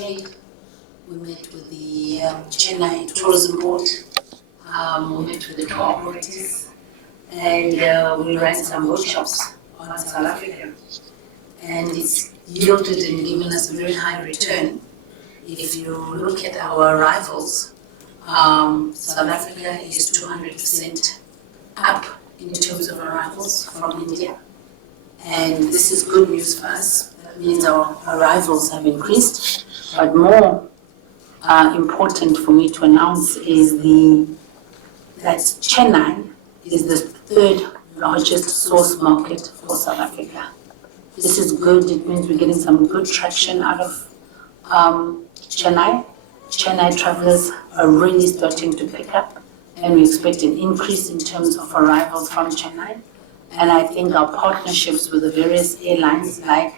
Trade, we met with the Chennai Tourism Board, we met with the tour operators, and we ran some workshops on South Africa. And it's yielded and given us a very high return. If you look at our arrivals, South Africa is 200% up in terms of arrivals from India. And this is good news for us. That means our arrivals have increased. But more important for me to announce is that Chennai is the third largest source market for South Africa. This is good. It means we're getting some good traction out of Chennai. Chennai travelers are really starting to pick up, and we expect an increase in terms of arrivals from Chennai. And I think our partnerships with the various airlines like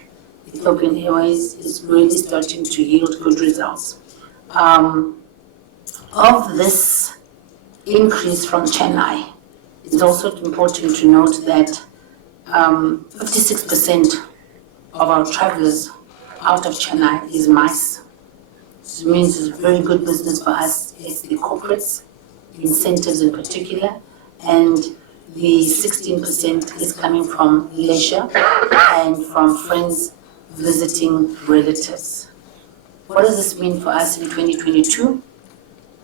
Ethiopian Airways is really starting to yield good results. Of this increase from Chennai, it's also important to note that 56% of our travelers out of Chennai is MICE. So it means it's very good business for us. It's the corporates, the incentives in particular, and the 16% is coming from leisure and from friends visiting relatives. What does this mean for us in 2022?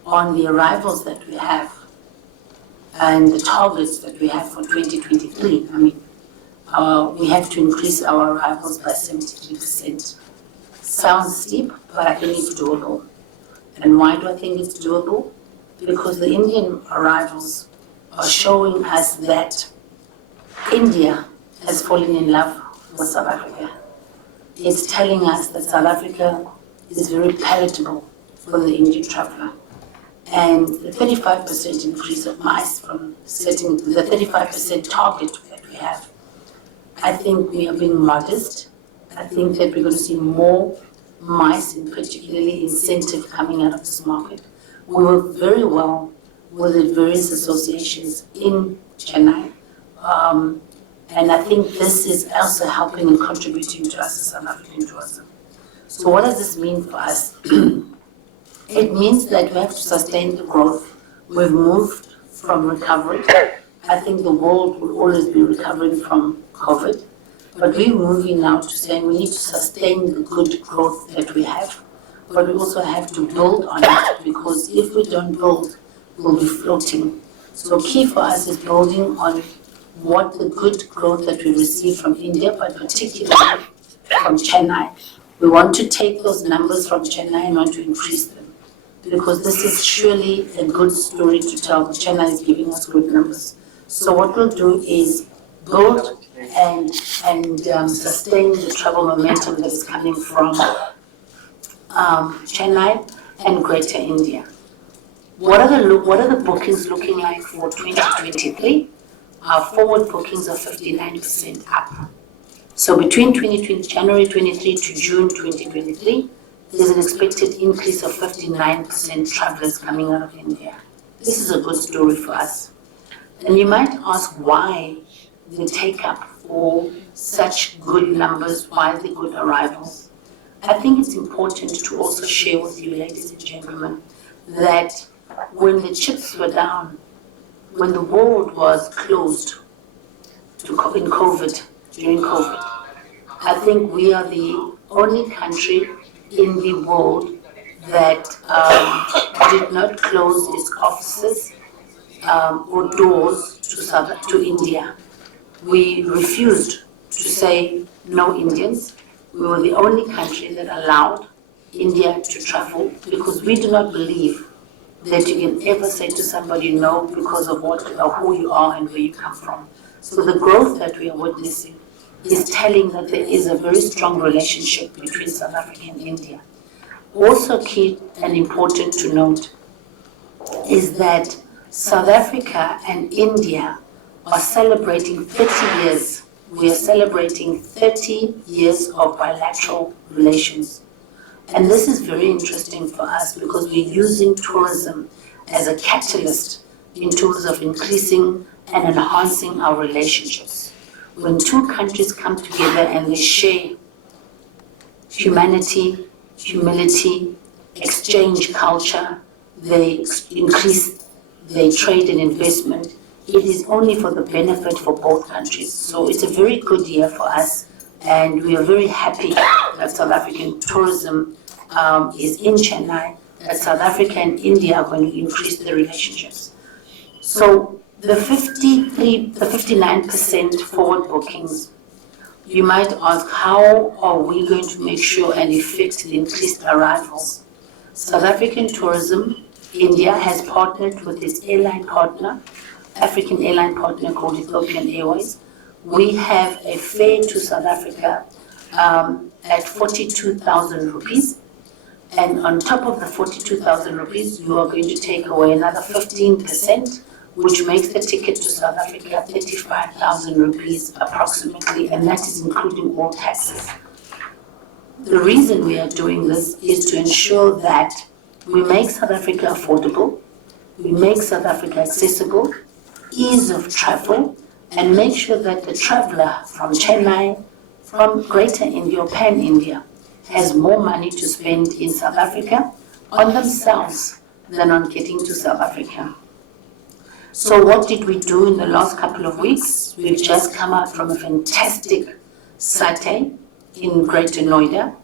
On the arrivals that we have and the targets that we have for 2023, we have to increase our arrivals by 73%. Sounds steep, but I think it's doable. And why do I think it's doable? Because the Indian arrivals are showing us that India has fallen in love with South Africa. It's telling us that South Africa is very palatable for the Indian traveler. And the 35% increase of MICE from setting the 35% target that we have, I think we are being modest. I think that we're going to see more MICE, and particularly incentive, coming out of this market. We work very well with the various associations in Chennai. And I think this is also helping and contributing to us as South African tourism. So what does this mean for us? It means that we have to sustain the growth. We've moved from recovery. I think the world will always be recovering from COVID. But we're moving now to saying we need to sustain the good growth that we have. But we also have to build on it, because if we don't build, we'll be floating. So key for us is building on what the good growth that we receive from India, but particularly from Chennai. We want to take those numbers from Chennai and want to increase them, because this is surely a good story to tell. Chennai is giving us good numbers. So what we'll do is build and sustain the travel momentum that is coming from Chennai and Greater India. What are the bookings looking like for 2023? Our forward bookings are 59% up. So between January 23 to June 2023, there's an expected increase of 59% travelers coming out of India. This is a good story for us. And you might ask why the take-up for such good numbers, why the good arrivals. I think it's important to also share with you, ladies and gentlemen, that when the chips were down, when the world was closed during COVID, I think we are the only country in the world that did not close its offices or doors to India. We refused to say no Indians. We were the only country that allowed India to travel, because we do not believe that you can ever say to somebody no because of what or who you are and where you come from. So the growth that we are witnessing is telling that there is a very strong relationship between South Africa and India. Also key and important to note is that South Africa and India are celebrating 30 years. We are celebrating 30 years of bilateral relations. And this is very interesting for us, because we're using tourism as a catalyst in terms of increasing and enhancing our relationships. When two countries come together and they share humanity, humility, exchange culture, they increase their trade and investment. It is only for the benefit for both countries. So it's a very good year for us, and we are very happy that South African tourism is in Chennai, that South Africa and India are going to increase their relationships. So the 59% forward bookings, you might ask, how are we going to make sure and effect the increased arrivals? South African Tourism India has partnered with its airline partner, African airline partner called Ethiopian Airways. We have a fare to South Africa at 42,000 rupees. And on top of the 42,000 rupees, you are going to take away another 15%, which makes the ticket to South Africa 35,000 rupees approximately, and that is including all taxes. The reason we are doing this is to ensure that we make South Africa affordable, we make South Africa accessible, ease of travel, and make sure that the traveler from Chennai, from Greater India or Pan-India, has more money to spend in South Africa on themselves than on getting to South Africa. So what did we do in the last couple of weeks? We've just come out from a fantastic Satay in Greater Noida.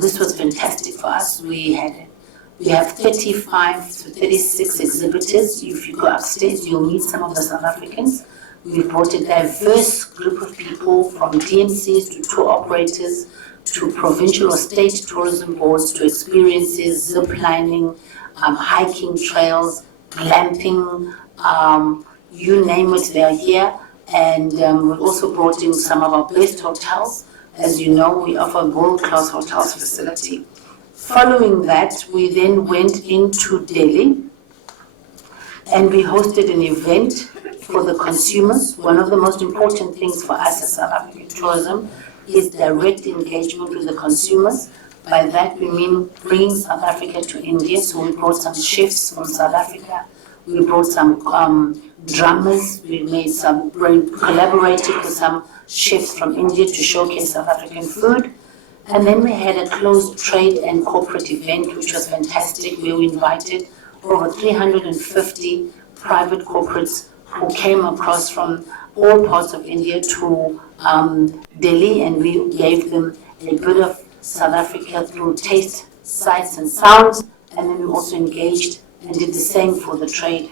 This was fantastic for us. We have 35 to 36 exhibitors. If you go upstairs, you'll meet some of the South Africans. We've brought a diverse group of people from DMCs to tour operators to provincial or state tourism boards to experiences, zip lining, hiking trails, glamping, you name it, they are here. And we've also brought in some of our best hotels. As you know, we offer a world-class hotels facility. Following that, we then went into Delhi and we hosted an event for the consumers. One of the most important things for us as South African tourism is direct engagement with the consumers. By that we mean bringing South Africa to India. So we brought some chefs from South Africa. We brought some drummers. We collaborated with some chefs from India to showcase South African food. And then we had a closed trade and corporate event, which was fantastic, where we invited over 350 private corporates who came across from all parts of India to Delhi, and we gave them a bit of South Africa through taste, sights and sounds, and then we also engaged and did the same for the trade.